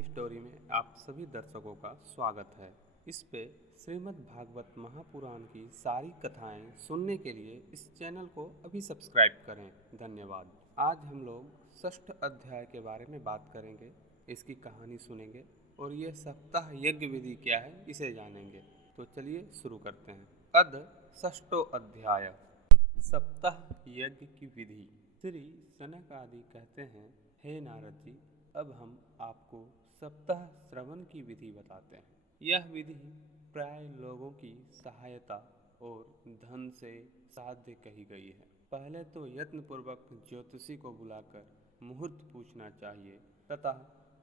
ज्ञान स्टोरी में आप सभी दर्शकों का स्वागत है। इस पे श्रीमद् भागवत महापुराण की सारी कथाएं सुनने के लिए इस चैनल को अभी सब्सक्राइब करें। धन्यवाद। आज हम लोग षष्ठ अध्याय के बारे में बात करेंगे, इसकी कहानी सुनेंगे और ये सप्ताह यज्ञ विधि क्या है इसे जानेंगे। तो चलिए शुरू करते हैं। अध षष्ठो अध्याय, सप्ताह यज्ञ की विधि। श्री सनक आदि कहते हैं, हे नारद जी, अब हम आपको सप्ताह श्रवण की विधि बताते हैं। यह विधि प्राय लोगों की सहायता और धन से साध्य कही गई है। पहले तो यत्न पूर्वक ज्योतिषी को बुलाकर मुहूर्त पूछना चाहिए तथा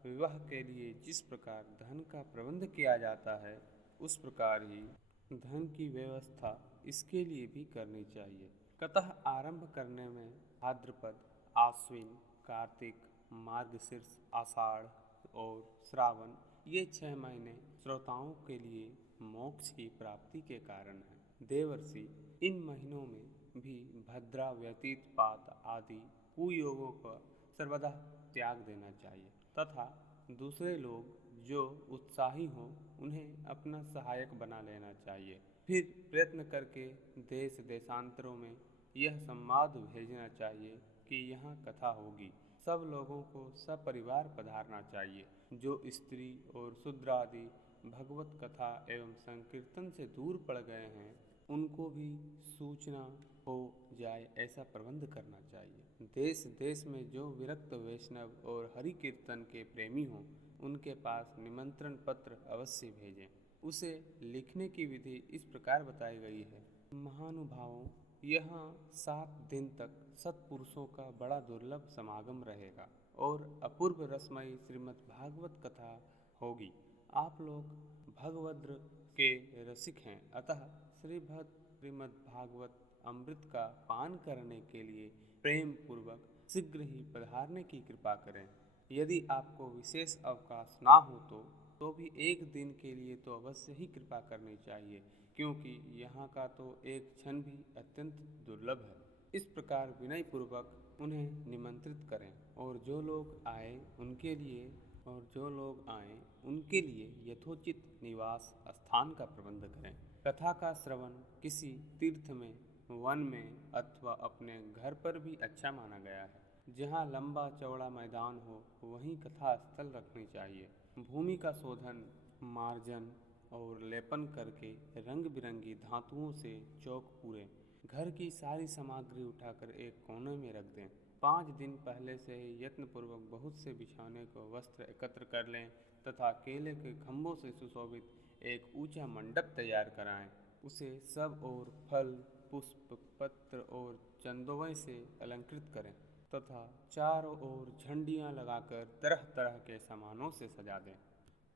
विवाह के लिए जिस प्रकार धन का प्रबंध किया जाता है उस प्रकार ही धन की व्यवस्था इसके लिए भी करनी चाहिए। कथा आरंभ करने में भाद्रपद, आश्विन, कार्तिक, मार्गशीर्ष, आषाढ़ और श्रावण ये 6 महीने श्रोताओं के लिए मोक्ष की प्राप्ति के कारण हैं। देवर्षि इन महीनों में भी भद्रा, व्यतीत, पात आदि कुयोगों का सर्वदा त्याग देना चाहिए तथा दूसरे लोग जो उत्साही हों उन्हें अपना सहायक बना लेना चाहिए। फिर प्रयत्न करके देश देशांतरों में यह संवाद भेजना चाहिए कि यहाँ कथा होगी। सब लोगों को सपरिवार पधारना चाहिए। जो स्त्री और शूद्र आदि भगवत कथा एवं संकीर्तन से दूर पड़ गए हैं उनको भी सूचना हो जाए ऐसा प्रबंध करना चाहिए। देश देश में जो विरक्त वैष्णव और हरि कीर्तन के प्रेमी हों उनके पास निमंत्रण पत्र अवश्य भेजें। उसे लिखने की विधि इस प्रकार बताई गई है। महानुभावों, यहाँ 7 दिन तक सत्पुरुषों का बड़ा दुर्लभ समागम रहेगा और अपूर्व रसमयी श्रीमद् भागवत कथा होगी। आप लोग भगवद्र के रसिक हैं, अतः श्रीमद् भागवत अमृत का पान करने के लिए प्रेम पूर्वक शीघ्र ही पधारने की कृपा करें। यदि आपको विशेष अवकाश ना हो तो भी 1 दिन के लिए तो अवश्य ही कृपा करनी चाहिए, क्योंकि यहाँ का तो एक क्षण भी अत्यंत दुर्लभ है। इस प्रकार विनय पूर्वक उन्हें निमंत्रित करें और जो लोग आए उनके लिए यथोचित निवास स्थान का प्रबंध करें। कथा का श्रवण किसी तीर्थ में, वन में अथवा अपने घर पर भी अच्छा माना गया है। जहाँ लंबा चौड़ा मैदान हो वहीं कथा स्थल रखनी चाहिए। भूमि का शोधन, मार्जन और लेपन करके रंग बिरंगी धातुओं से चौक पूरे। घर की सारी सामग्री उठाकर एक कोने में रख दें। 5 दिन पहले से ही यत्नपूर्वक बहुत से बिछाने को वस्त्र एकत्र कर लें तथा केले के खम्भों से सुशोभित एक ऊंचा मंडप तैयार कराएं। उसे सब ओर फल, पुष्प, पत्र और चंदोवय से अलंकृत करें तथा चारों ओर झंडियां लगाकर तरह तरह के सामानों से सजा दें।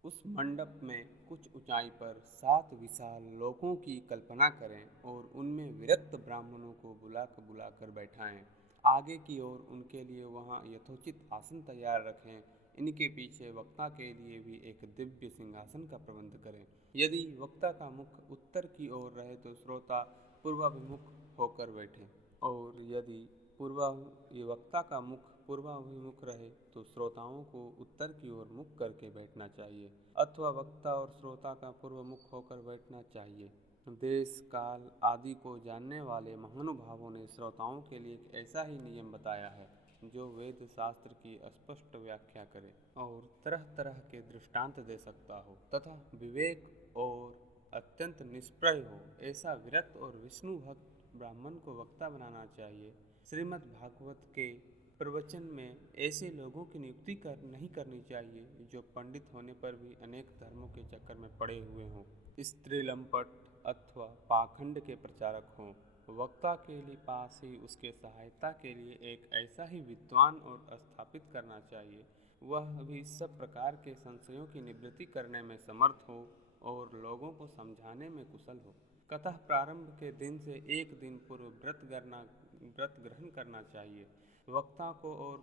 उस मंडप में कुछ ऊंचाई पर 7 विशाल लोकों की कल्पना करें और उनमें विरक्त ब्राह्मणों को बुलाकर बैठाएं। आगे की ओर उनके लिए वहां यथोचित आसन तैयार रखें। इनके पीछे वक्ता के लिए भी एक दिव्य सिंहासन का प्रबंध करें। यदि वक्ता का मुख उत्तर की ओर रहे तो श्रोता पूर्वाभिमुख होकर बैठें, और यदि वक्ता का मुख पूर्वाभिमुख रहे तो श्रोताओं को उत्तर की ओर मुख करके बैठना चाहिए अथवा वक्ता और श्रोता का पूर्व मुख होकर बैठना चाहिए। देश काल आदि को जानने वाले महानुभावों ने श्रोताओं के लिए एक ऐसा ही नियम बताया है जो वेद शास्त्र की स्पष्ट व्याख्या करे और तरह तरह के दृष्टांत दे सकता हो तथा विवेक और अत्यंत निष्प्रय हो। ऐसा विरक्त और विष्णु भक्त ब्राह्मण को वक्ता बनाना चाहिए। श्रीमद् भागवत के प्रवचन में ऐसे लोगों की नियुक्ति नहीं करनी चाहिए जो पंडित होने पर भी अनेक धर्मों के चक्कर में पड़े हुए हों, स्त्री लंपट अथवा पाखंड के प्रचारक हों। वक्ता के लिए पास ही उसके सहायता के लिए एक ऐसा ही विद्वान और स्थापित करना चाहिए, वह भी सब प्रकार के संशयों की निवृत्ति करने में समर्थ हो और लोगों को समझाने में कुशल हो। कथा प्रारंभ के दिन से 1 दिन पूर्व व्रत ग्रहण करना चाहिए। वक्ता को और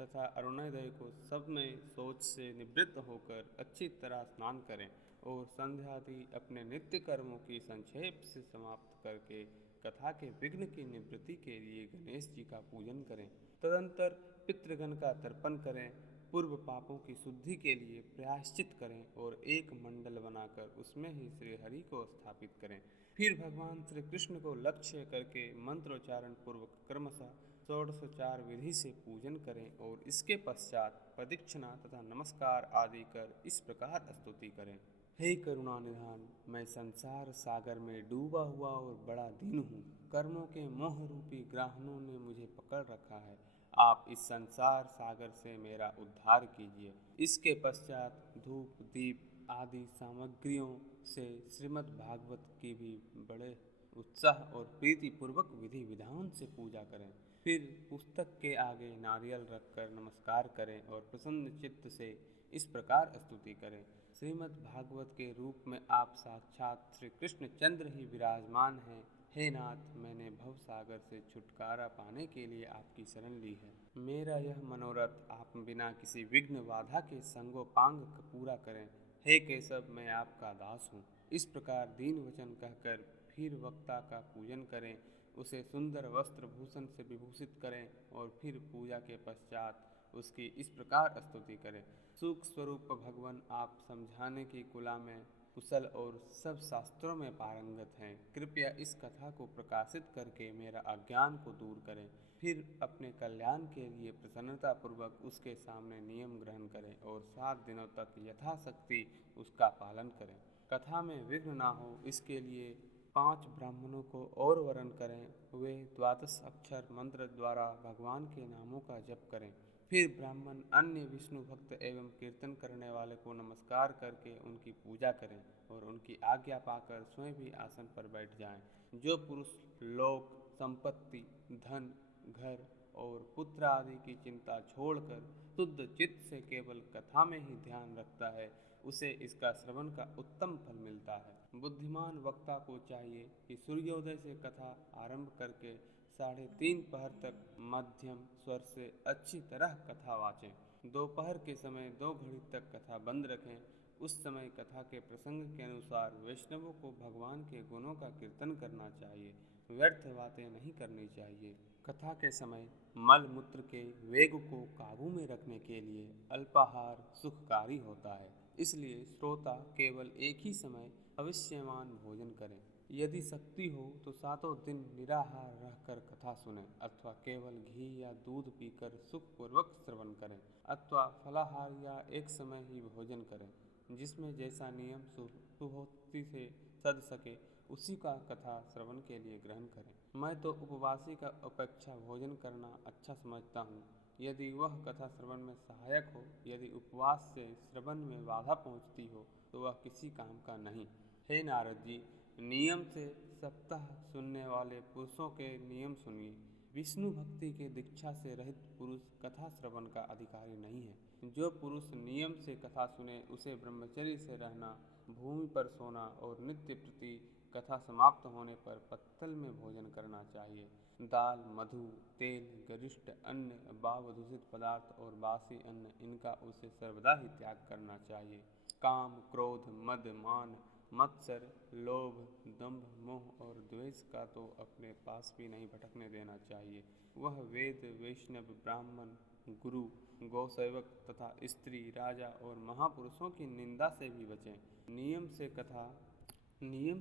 तथा अरुणोदय को सब में शौच से निवृत्त होकर अच्छी तरह स्नान करें और संध्या आदि अपने नित्य कर्मों की संक्षेप से समाप्त करके कथा के विघ्न की निवृत्ति के लिए गणेश जी का पूजन करें। तदंतर पितृगण का तर्पण करें। पूर्व पापों की शुद्धि के लिए प्रायश्चित करें और एक मंडल बनाकर उसमें ही श्री हरि को स्थापित करें। फिर भगवान श्री कृष्ण को लक्ष्य करके मंत्रोच्चारण पूर्वक क्रमशः षोडशोपचार विधि से पूजन करें और इसके पश्चात प्रदक्षिणा तथा नमस्कार आदि कर इस प्रकार स्तुति करें। हे करुणा निधान, मैं संसार सागर में डूबा हुआ और बड़ा दीन हूँ। कर्मों के मोह रूपी ग्राहनों ने मुझे पकड़ रखा है। आप इस संसार सागर से मेरा उद्धार कीजिए। इसके पश्चात धूप दीप आदि सामग्रियों से श्रीमद् भागवत की भी बड़े उत्साह और प्रीति पूर्वक विधि विधान से पूजा करें। फिर पुस्तक के आगे नारियल रखकर नमस्कार करें और प्रसन्न चित्त से इस प्रकार स्तुति करें। श्रीमद् भागवत के रूप में आप साक्षात श्री कृष्ण चंद्र ही विराजमान हैं। हे नाथ, मैंने भव सागर से छुटकारा पाने के लिए आपकी शरण ली है। मेरा यह मनोरथ आप बिना किसी विघ्न बाधा के संगोपांग पूरा करें। हे केशव, मैं आपका दास हूँ। इस प्रकार दीन वचन कहकर फिर वक्ता का पूजन करें, उसे सुंदर वस्त्र भूषण से विभूषित करें और फिर पूजा के पश्चात उसकी इस प्रकार स्तुति करें। सुख स्वरूप भगवान, आप समझाने की कला में कुशल और सब शास्त्रों में पारंगत हैं। कृपया इस कथा को प्रकाशित करके मेरा अज्ञान को दूर करें। फिर अपने कल्याण के लिए प्रसन्नतापूर्वक उसके सामने नियम ग्रहण करें और 7 दिनों तक यथाशक्ति उसका पालन करें। कथा में विघ्न ना हो, इसके लिए 5 ब्राह्मणों को और वरण करें। वे 12 अक्षर मंत्र द्वारा भगवान के नामों का जप करें। फिर ब्राह्मण अन्य विष्णु भक्त एवं कीर्तन करने वाले को नमस्कार करके उनकी पूजा करें और उनकी आज्ञा पाकर स्वयं भी आसन पर बैठ जाएं। जो पुरुष लोक संपत्ति धन घर और पुत्र आदि की चिंता छोड़कर शुद्ध चित्त से केवल कथा में ही ध्यान रखता है, उसे इसका श्रवण का उत्तम फल मिलता है। बुद्धिमान वक्ता को चाहिए कि सूर्योदय से कथा आरंभ करके 3:30 पहर तक मध्यम स्वर से अच्छी तरह कथा वाचें। दोपहर के समय 2 घड़ी तक कथा बंद रखें। उस समय कथा के प्रसंग के अनुसार वैष्णवों को भगवान के गुणों का कीर्तन करना चाहिए। व्यर्थ बातें नहीं करनी चाहिए। कथा के समय मल मूत्र के वेग को काबू में रखने के लिए अल्पाहार सुखकारी होता है, इसलिए श्रोता केवल एक ही समय अवश्यमान भोजन करें। यदि शक्ति हो तो 7 दिन निराहार रहकर कथा सुनें अथवा केवल घी या दूध पीकर सुखपूर्वक श्रवण करें अथवा फलाहार या एक समय ही भोजन करें। जिसमें जैसा नियम सुहोक्ति से सद सके उसी का कथा श्रवण के लिए ग्रहण करें। मैं तो उपवासी का अपेक्षा भोजन करना अच्छा समझता हूँ, यदि वह कथा श्रवण में सहायक हो। यदि उपवास से श्रवण में बाधा पहुँचती हो तो वह किसी काम का नहीं। हे नारद जी, नियम से सप्ताह सुनने वाले पुरुषों के नियम सुनिए। विष्णु भक्ति के दीक्षा से रहित पुरुष कथा श्रवण का अधिकारी नहीं है। जो पुरुष नियम से कथा सुने उसे ब्रह्मचर्य से रहना, भूमि पर सोना और नित्य प्रति कथा समाप्त होने पर पत्तल में भोजन करना चाहिए। दाल मधु तेल गरिष्ठ अन्न भाव दूषित पदार्थ और बासी अन्न, इनका उसे सर्वदा ही त्याग करना चाहिए। काम क्रोध मद मान मत्सर लोभ दंभ मोह और द्वेष का तो अपने पास भी नहीं भटकने देना चाहिए। वह वेद वैष्णव ब्राह्मण गुरु गौसेवक तथा स्त्री राजा और महापुरुषों की निंदा से भी बचें। नियम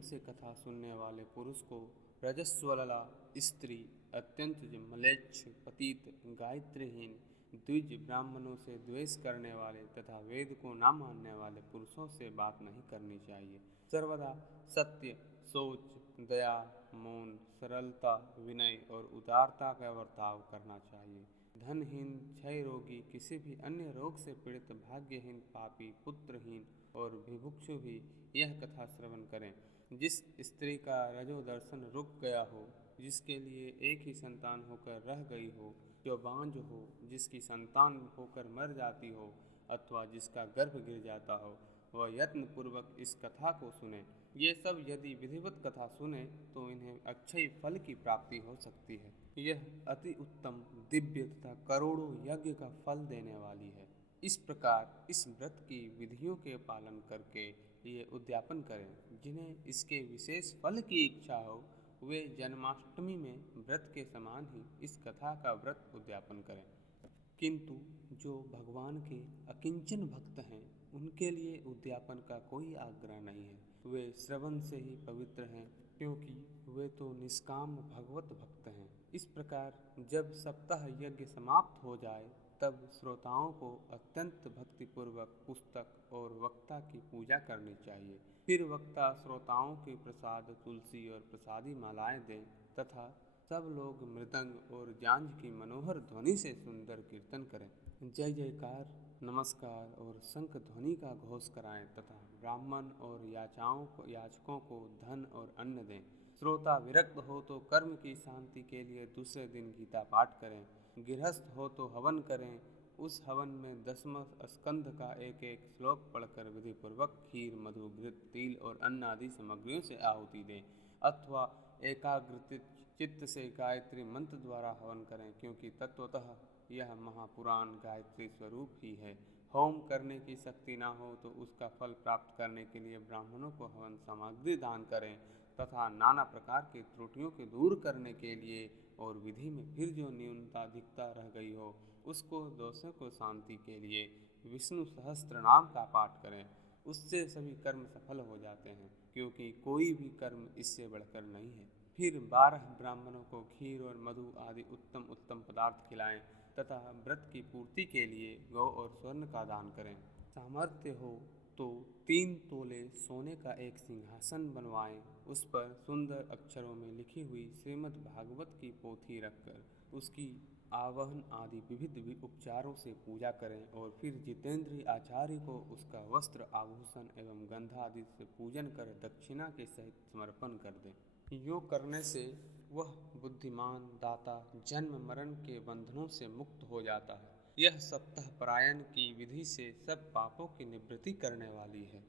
से कथा सुनने वाले पुरुष को रजस्वला स्त्री अत्यंत म्लेच्छ पतित गायत्रीहीन द्विज ब्राह्मणों से द्वेष करने वाले तथा वेद को न मानने वाले पुरुषों से बात नहीं करनी चाहिए। सर्वदा सत्य सोच दया मौन सरलता विनय और उदारता का बर्ताव करना चाहिए। धनहीन क्षय रोगी किसी भी अन्य रोग से पीड़ित भाग्यहीन पापी पुत्रहीन और विभुक्षु भी यह कथा श्रवण करें। जिस स्त्री का रजो दर्शन रुक गया हो, जिसके लिए एक ही संतान होकर रह गई हो, जो बांझ हो, जिसकी संतान होकर मर जाती हो अथवा जिसका गर्भ गिर जाता हो, वह यत्न पूर्वक इस कथा को सुने। ये सब यदि विधिवत कथा सुने तो इन्हें अक्षय फल की प्राप्ति हो सकती है। यह अति उत्तम दिव्य तथा करोड़ों यज्ञ का फल देने वाली है। इस प्रकार इस व्रत की विधियों के पालन करके ये उद्यापन करें। जिन्हें इसके विशेष फल की इच्छा हो वे जन्माष्टमी में व्रत के समान ही इस कथा का व्रत उद्यापन करें। किंतु जो भगवान के अकिंचन भक्त हैं उनके लिए उद्यापन का कोई आग्रह नहीं है। वे श्रवण से ही पवित्र हैं, क्योंकि वे तो निष्काम भगवत भक्त हैं। इस प्रकार जब सप्ताह यज्ञ समाप्त हो जाए तब श्रोताओं को अत्यंत भक्तिपूर्वक पुस्तक और वक्ता की पूजा करनी चाहिए। फिर वक्ता श्रोताओं के प्रसाद तुलसी और प्रसादी मालाएं दें तथा सब लोग मृदंग और जांज की मनोहर ध्वनि से सुंदर कीर्तन करें, जय जयकार, नमस्कार और शंख ध्वनि का घोष कराएं तथा ब्राह्मण और याचकों को धन और अन्न दें। श्रोता विरक्त हो तो कर्म की शांति के लिए दूसरे दिन गीता पाठ करें। गृहस्थ हो तो हवन करें। उस हवन में 10वां स्कंध का एक एक श्लोक पढ़कर विधिपूर्वक खीर, मधु, घृत, तिल और अन्न आदि सामग्रियों से आहुति दें, अथवा एकाग्रचित चित्त से गायत्री मंत्र द्वारा हवन करें, क्योंकि तत्वतः यह महापुराण गायत्री स्वरूप ही है। होम करने की शक्ति न हो तो उसका फल प्राप्त करने के लिए ब्राह्मणों को हवन सामग्री दान करें तथा नाना प्रकार की त्रुटियों के दूर करने के लिए और विधि में फिर जो न्यूनता अधिकता रह गई हो उसको दोषों को शांति के लिए विष्णु सहस्त्र नाम का पाठ करें। उससे सभी कर्म सफल हो जाते हैं, क्योंकि कोई भी कर्म इससे बढ़कर नहीं है। फिर 12 ब्राह्मणों को खीर और मधु आदि उत्तम उत्तम पदार्थ खिलाएं तथा व्रत की पूर्ति के लिए गौ और स्वर्ण का दान करें। सामर्थ्य हो तो 3 तोले सोने का एक सिंहासन बनवाएं, उस पर सुंदर अक्षरों में लिखी हुई श्रीमद् भागवत की पोथी रखकर उसकी आवाहन आदि विविध उपचारों से पूजा करें और फिर जितेंद्रीय आचार्य को उसका वस्त्र, आभूषण एवं गंधा आदि से पूजन कर दक्षिणा के सहित समर्पण कर दें। योग करने से वह बुद्धिमान दाता जन्म मरण के बंधनों से मुक्त हो जाता है। यह सप्ताह परायण की विधि से सब पापों की निवृत्ति करने वाली है।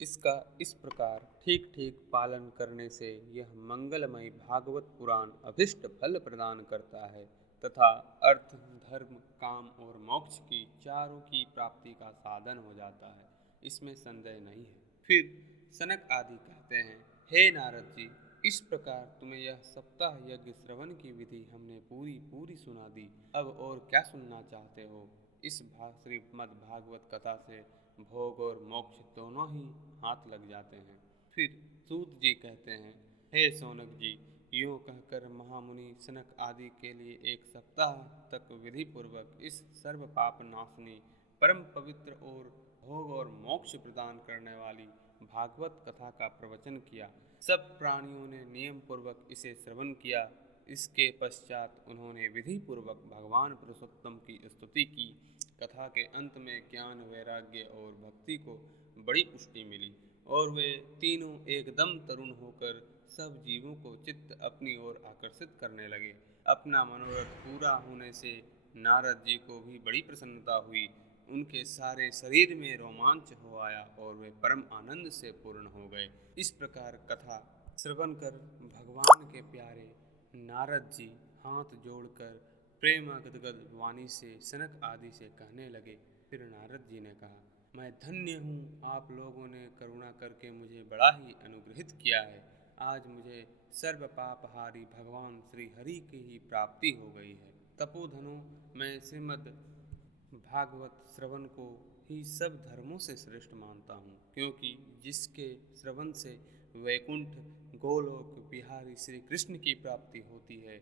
इसका इस प्रकार ठीक ठीक पालन करने से यह मंगलमय भागवत पुराण अभिष्ट फल प्रदान करता है तथा अर्थ, धर्म, काम और मोक्ष की चारों की प्राप्ति का साधन हो जाता है, इसमें संदेह नहीं है। फिर सनक आदि कहते हैं, हे नारद जी, इस प्रकार तुम्हें यह सप्ताह यज्ञ श्रवण की विधि हमने पूरी सुना दी। अब और क्या सुनना चाहते हो? इस श्रीमद् भागवत कथा से भोग और मोक्ष दोनों ही हाथ लग जाते हैं। फिर सूत जी कहते हैं, हे सौनक जी, यूँ कहकर महामुनि सनक आदि के लिए 1 सप्ताह तक विधि पूर्वक इस सर्व पाप नाशनी, परम पवित्र और भोग और मोक्ष प्रदान करने वाली भागवत कथा का प्रवचन किया। सब प्राणियों ने नियम पूर्वक इसे श्रवण किया। इसके पश्चात उन्होंने विधि पूर्वक भगवान पुरुषोत्तम की स्तुति की। कथा के अंत में ज्ञान, वैराग्य और भक्ति को बड़ी पुष्टि मिली और वे तीनों एकदम तरुण होकर सब जीवों को चित्त अपनी ओर आकर्षित करने लगे। अपना मनोरथ पूरा होने से नारद जी को भी बड़ी प्रसन्नता हुई। उनके सारे शरीर में रोमांच हो आया और वे परम आनंद से पूर्ण हो गए। इस प्रकार कथा श्रवण कर भगवान के प्यारे नारद जी हाथ जोड़कर प्रेम गदगद वाणी से सनक आदि से कहने लगे। फिर नारद जी ने कहा, मैं धन्य हूँ, आप लोगों ने करुणा करके मुझे बड़ा ही अनुग्रहित किया है। आज मुझे सर्व पापहारी भगवान श्री हरि की ही प्राप्ति हो गई है। तपोधनों, मैं श्रीमद् भागवत श्रवण को ही सब धर्मों से श्रेष्ठ मानता हूँ, क्योंकि जिसके श्रवण से वैकुंठ, गोलोक बिहारी श्री कृष्ण की प्राप्ति होती है।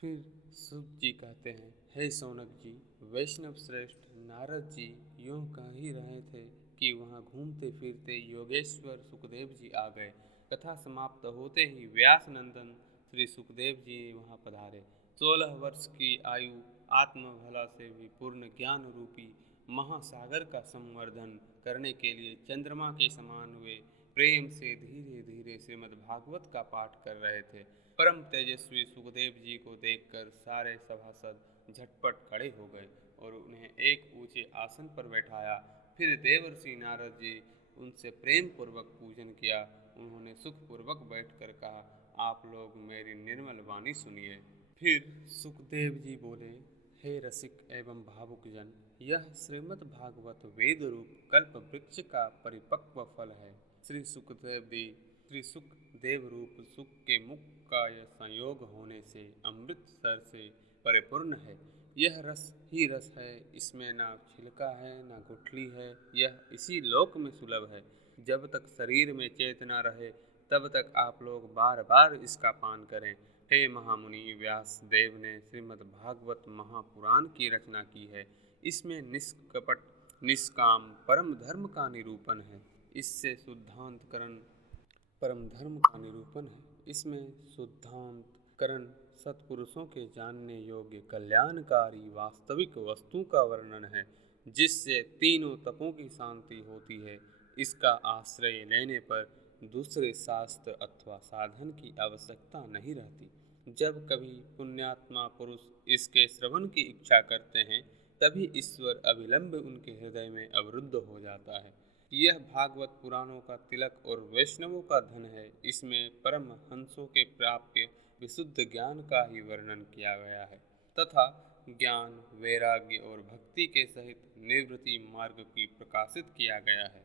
फिर सूत जी कहते हैं, हे सौनक जी, वैष्णव श्रेष्ठ नारद जी यूँ कह ही रहे थे कि वहाँ घूमते फिरते योगेश्वर सुखदेव जी आ गए। कथा समाप्त होते ही व्यास नंदन श्री सुखदेव जी वहाँ पधारे। 16 वर्ष की आयु आत्मभला से भी पूर्ण ज्ञान रूपी महासागर का संवर्धन करने के लिए चंद्रमा के समान वे प्रेम से धीरे धीरे श्रीमद् भागवत का पाठ कर रहे थे। परम तेजस्वी सुखदेव जी को देखकर सारे सभासद झटपट खड़े हो गए और उन्हें एक ऊंचे आसन पर बैठाया। फिर देवर्षि नारद जी उनसे प्रेम पूर्वक पूजन किया। उन्होंने सुखपूर्वक बैठकर कहा, आप लोग मेरी निर्मल वाणी सुनिए। फिर सुखदेव जी बोले, हे रसिक एवं भावुक जन, यह श्रीमद् भागवत वेद रूप कल्प वृक्ष का परिपक्व फल है। श्री सुखदेव रूप सुख के मुख का यह संयोग होने से अमृत सर से परिपूर्ण है। यह रस ही रस है, इसमें ना छिलका है ना गुठली है, यह इसी लोक में सुलभ है। जब तक शरीर में चेतना रहे तब तक आप लोग बार बार इसका पान करें। हे महामुनि, व्यास देव ने श्रीमद् भागवत महापुराण की रचना की है। इसमें निष्कपट निष्काम परम धर्म का निरूपण है। इससे शुद्धांतकरण परम धर्म का निरूपण है। इसमें शुद्धांतकरण सत्पुरुषों के जानने योग्य कल्याणकारी वास्तविक वस्तु का वर्णन है, जिससे तीनों तपों की शांति होती है। इसका आश्रय लेने पर दूसरे शास्त्र अथवा साधन की आवश्यकता नहीं रहती। जब कभी पुण्यात्मा पुरुष इसके श्रवण की इच्छा करते हैं, तभी ईश्वर अविलंब उनके हृदय में अवरुद्ध हो जाता है। यह भागवत पुराणों का तिलक और वैष्णवों का धन है। इसमें परम हंसों के प्राप्य विशुद्ध ज्ञान का ही वर्णन किया गया है तथा ज्ञान, वैराग्य और भक्ति के सहित निवृत्ति मार्ग की प्रकाशित किया गया है।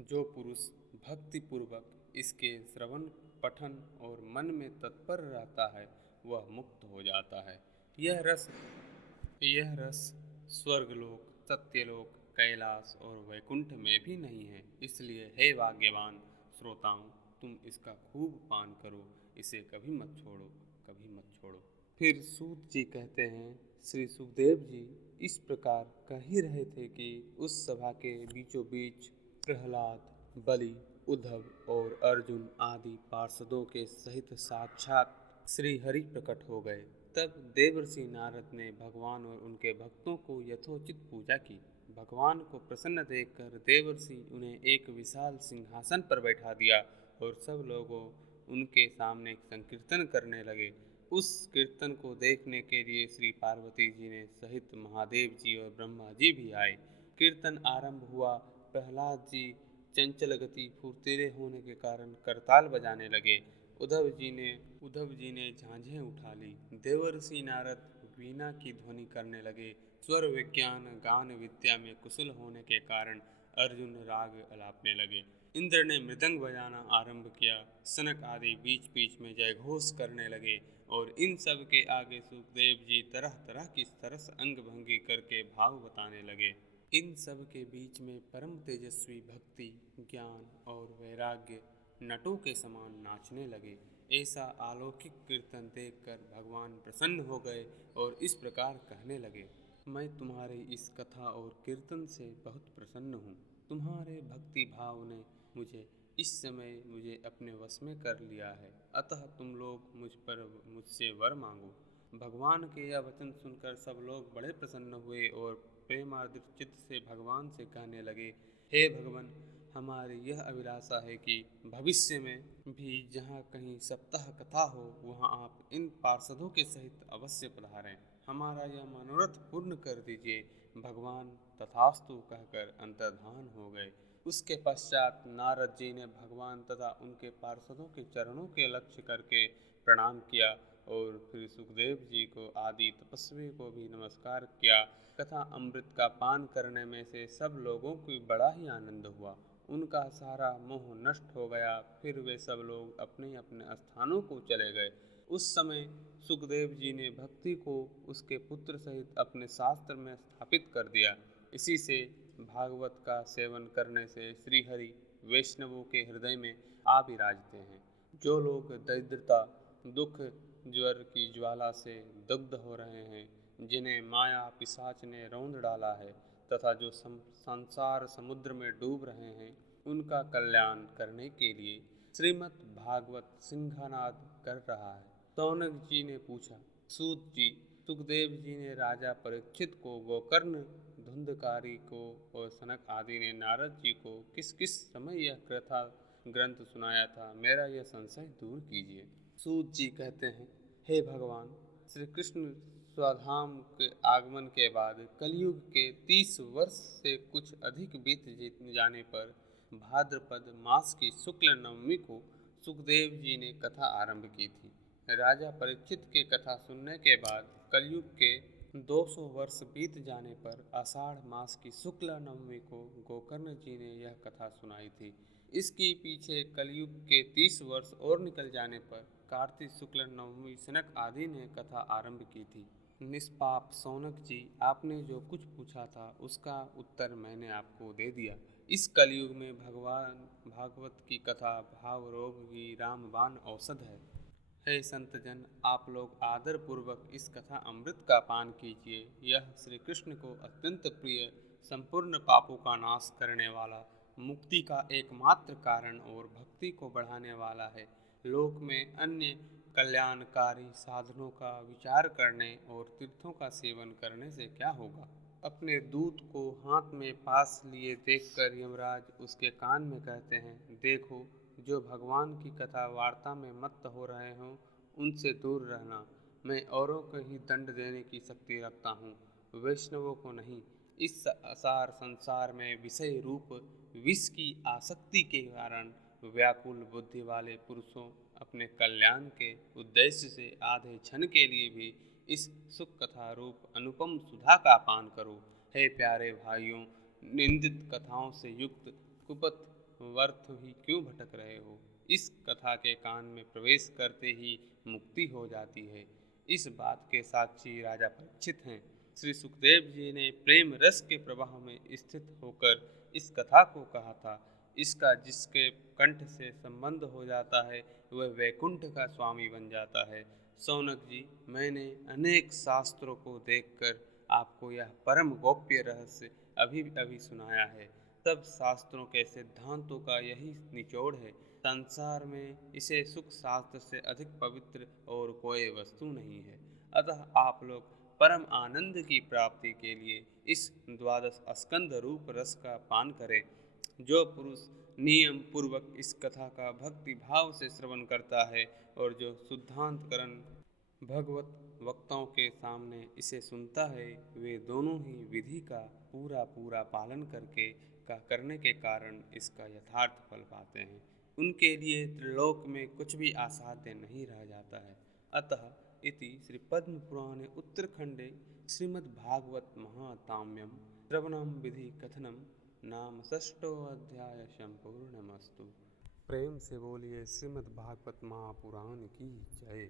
जो पुरुष भक्ति पूर्वक इसके श्रवण, पठन और मन में तत्पर रहता है, वह मुक्त हो जाता है। यह रस स्वर्गलोक, सत्यलोक, कैलाश और वैकुंठ में भी नहीं है। इसलिए हे भाग्यवान श्रोताओं, तुम इसका खूब पान करो, इसे कभी मत छोड़ो, कभी मत छोड़ो। फिर सूत जी कहते हैं, श्री सुखदेव जी इस प्रकार कह ही रहे थे कि उस सभा के बीचों बीच प्रहलाद, बलि, उद्धव और अर्जुन आदि पार्षदों के सहित साक्षात श्री हरि प्रकट हो गए। तब देवर्षि नारद ने भगवान और उनके भक्तों को यथोचित पूजा की। भगवान को प्रसन्न देखकर देवर्षि उन्हें एक विशाल सिंहासन पर बैठा दिया और सब लोगों उनके सामने संकीर्तन करने लगे। उस कीर्तन को देखने के लिए श्री पार्वती जी ने सहित महादेव जी और ब्रह्मा जी भी आए। कीर्तन आरंभ हुआ। प्रहलाद जी चंचल गति फुर्तीले होने के कारण करताल बजाने लगे। उद्धव जी ने झांझें उठा ली। देवर्षि नारद वीणा की ध्वनि करने लगे। स्वर विज्ञान गान विद्या में कुशल होने के कारण अर्जुन राग अलापने लगे। इंद्र ने मृदंग बजाना आरंभ किया। सनक आदि बीच बीच में जय घोष करने लगे और इन सब के आगे सुखदेव जी तरह तरह की सरस अंग भंगी करके भाव बताने लगे। इन सब के बीच में परम तेजस्वी भक्ति, ज्ञान और वैराग्य नटों के समान नाचने लगे। ऐसा अलौकिक कीर्तन देखकर भगवान प्रसन्न हो गए और इस प्रकार कहने लगे, मैं तुम्हारी इस कथा और कीर्तन से बहुत प्रसन्न हूँ। तुम्हारे भक्ति भाव ने इस समय मुझे अपने वश में कर लिया है। अतः तुम लोग मुझसे वर मांगो। भगवान के यह वचन सुनकर सब लोग बड़े प्रसन्न हुए और प्रेमार्द्र चित्त से भगवान से कहने लगे, हे भगवान, हमारी यह अभिलाषा है कि भविष्य में भी जहाँ कहीं सप्ताह कथा हो, वहाँ आप इन पार्षदों के सहित अवश्य पधारें। हमारा यह मनोरथ पूर्ण कर दीजिए। भगवान तथास्तु कहकर अंतर्धान हो गए। उसके पश्चात नारद जी ने भगवान तथा उनके पार्षदों के चरणों के लक्ष्य करके प्रणाम किया और फिर सुखदेव जी को आदि तपस्वी को भी नमस्कार किया। कथा अमृत का पान करने में से सब लोगों को बड़ा ही आनंद हुआ। उनका सारा मोह नष्ट हो गया। फिर वे सब लोग अपने अपने स्थानों को चले गए। उस समय सुखदेव जी ने भक्ति को उसके पुत्र सहित अपने शास्त्र में स्थापित कर दिया। इसी से भागवत का सेवन करने से श्रीहरि वैष्णवों के हृदय में आ विराजते हैं। जो लोग दरिद्रता, दुख, ज्वर की ज्वाला से दग्ध हो रहे हैं, जिन्हें माया पिशाच ने रौंद डाला है तथा जो संसार समुद्र में डूब रहे हैं, उनका कल्याण करने के लिए श्रीमद् भागवत सिंहानाद कर रहा है। तौनक जी ने पूछा, सूत जी, सुखदेव जी ने राजा परीक्षित को, गोकर्ण धुंधकारी को और सनक आदि ने नारद जी को किस किस समय यह कथा ग्रंथ सुनाया था, मेरा यह संशय दूर कीजिए। सूत जी कहते हैं, हे भगवान, श्री कृष्ण स्वधाम के आगमन के बाद कलयुग के 30 वर्ष से कुछ अधिक बीत जाने पर भाद्रपद मास की शुक्ल नवमी को सुखदेव जी ने कथा आरंभ की थी। राजा परीक्षित के कथा सुनने के बाद कलयुग के 200 वर्ष बीत जाने पर आषाढ़ मास की शुक्ल नवमी को गोकर्ण जी ने यह कथा सुनाई थी। इसके पीछे कलयुग के 30 वर्ष और निकल जाने पर कार्तिक शुक्ल नवमी सनक आदि ने कथा आरंभ की थी। निष्पाप शौनक जी, आपने जो कुछ पूछा था उसका उत्तर मैंने आपको दे दिया। इस कलयुग में भगवान भागवत की कथा भाव रोग की रामबाण औषध है। हे संतजन, आप लोग आदर पूर्वक इस कथा अमृत का पान कीजिए। यह श्री कृष्ण को अत्यंत प्रिय, संपूर्ण पापों का नाश करने वाला, मुक्ति का एकमात्र कारण और भक्ति को बढ़ाने वाला है। लोक में अन्य कल्याणकारी साधनों का विचार करने और तीर्थों का सेवन करने से क्या होगा। अपने दूत को हाथ में पास लिए देखकर यमराज उसके कान में कहते हैं, देखो, जो भगवान की कथा वार्ता में मत्त हो रहे हों उनसे दूर रहना। मैं औरों को ही दंड देने की शक्ति रखता हूँ, वैष्णवों को नहीं। इस असार संसार में विषय रूप विष की आसक्ति के कारण व्याकुल बुद्धि वाले पुरुषों अपने कल्याण के उद्देश्य से आधे क्षण के लिए भी इस सुख कथा रूप अनुपम सुधा का पान करो। हे प्यारे भाइयों, निंदित कथाओं से युक्त कुपथ व्यर्थ ही क्यों भटक रहे हो। इस कथा के कान में प्रवेश करते ही मुक्ति हो जाती है। इस बात के साक्षी राजा परीक्षित हैं। श्री सुखदेव जी ने प्रेम रस के प्रवाह में स्थित होकर इस कथा को कहा था। इसका जिसके कंठ से संबंध हो जाता है वह वैकुंठ का स्वामी बन जाता है। शौनक जी, मैंने अनेक शास्त्रों को देखकर आपको यह परम गोप्य रहस्य अभी अभी सुनाया है। सब शास्त्रों के सिद्धांतों का यही निचोड़ है। संसार में इसे सुख शास्त्र से अधिक पवित्र और कोई वस्तु नहीं है। अतः आप लोग परम आनंद की प्राप्ति के लिए इस द्वादश स्कंद रूप रस का पान करें। जो पुरुष नियम पूर्वक इस कथा का भक्ति भाव से श्रवण करता है और जो शुद्धांतकरण भगवत वक्ताओं के सामने इसे सुनता है, वे दोनों ही विधि का पूरा पूरा पालन करने के कारण इसका यथार्थ फल पाते हैं। उनके लिए त्रिलोक में कुछ भी असाध्य नहीं रह जाता है। अतः इति श्री पद्म पुराणे उत्तरखंडे श्रीमद्भागवत महात्म्यम श्रवणम विधि कथनम नाम षष्ठोऽध्याय संपूर्णमस्तु। प्रेम से बोलिए श्रीमद्भागवत महापुराण की जय।